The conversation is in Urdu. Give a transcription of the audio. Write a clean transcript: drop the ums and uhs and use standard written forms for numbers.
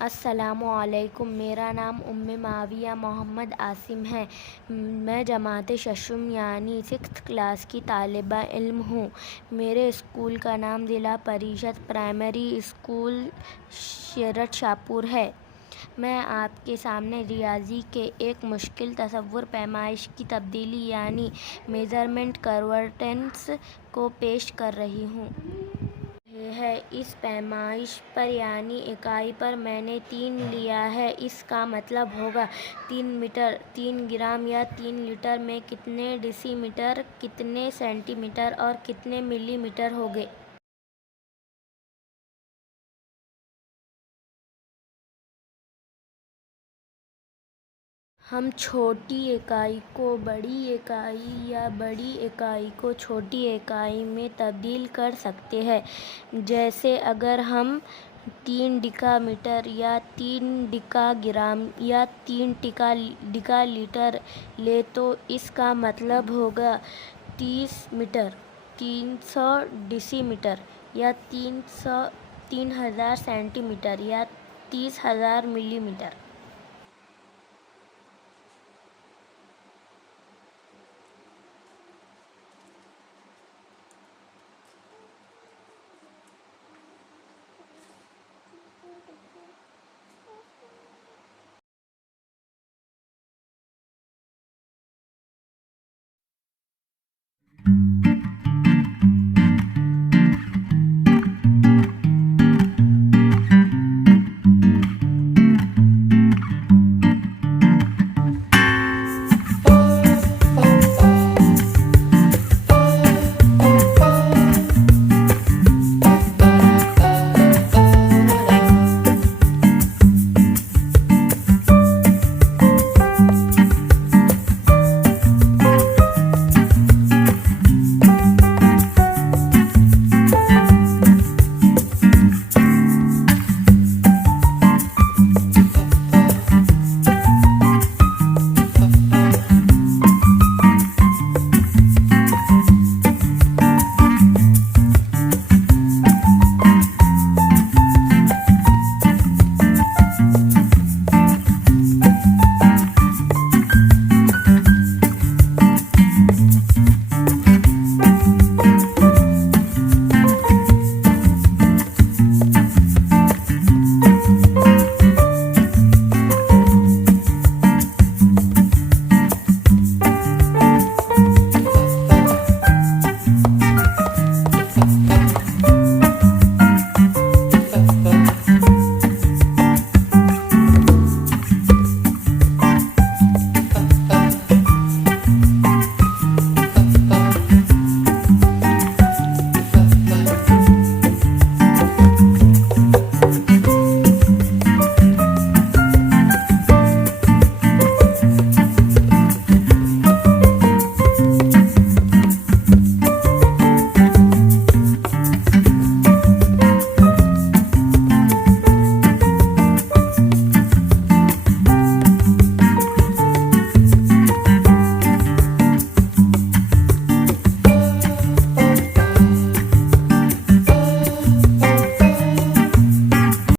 السلام علیکم۔ میرا نام معاویہ محمد عاصم ہے۔ میں جماعت ششم یعنی 6th کلاس کی طالبہ علم ہوں۔ میرے اسکول کا نام ضلع پریشد پرائمری اسکول شیرٹ شاہپور ہے۔ میں آپ کے سامنے ریاضی کے ایک مشکل تصور پیمائش کی تبدیلی یعنی میزرمنٹ کنورٹنس کو پیش کر رہی ہوں۔ اس پیمائش پر یعنی اکائی پر میں نے 3 لیا ہے۔ اس کا مطلب ہوگا 3 میٹر، 3 گرام یا 3 لیٹر میں کتنے ڈیسی میٹر، کتنے سینٹی میٹر اور کتنے ملی میٹر ہوں گے۔ ہم چھوٹی اکائی کو بڑی اکائی یا بڑی اکائی کو چھوٹی اکائی میں تبدیل کر سکتے ہیں۔ جیسے اگر ہم 3 ڈیکا میٹر یا 3 ڈیکا گرام یا 3 ڈیکا لیٹر لیں تو اس کا مطلب ہوگا 30 میٹر، 300 ڈیسی میٹر یا 3000 سینٹی میٹر یا 30,000 ملی میٹر۔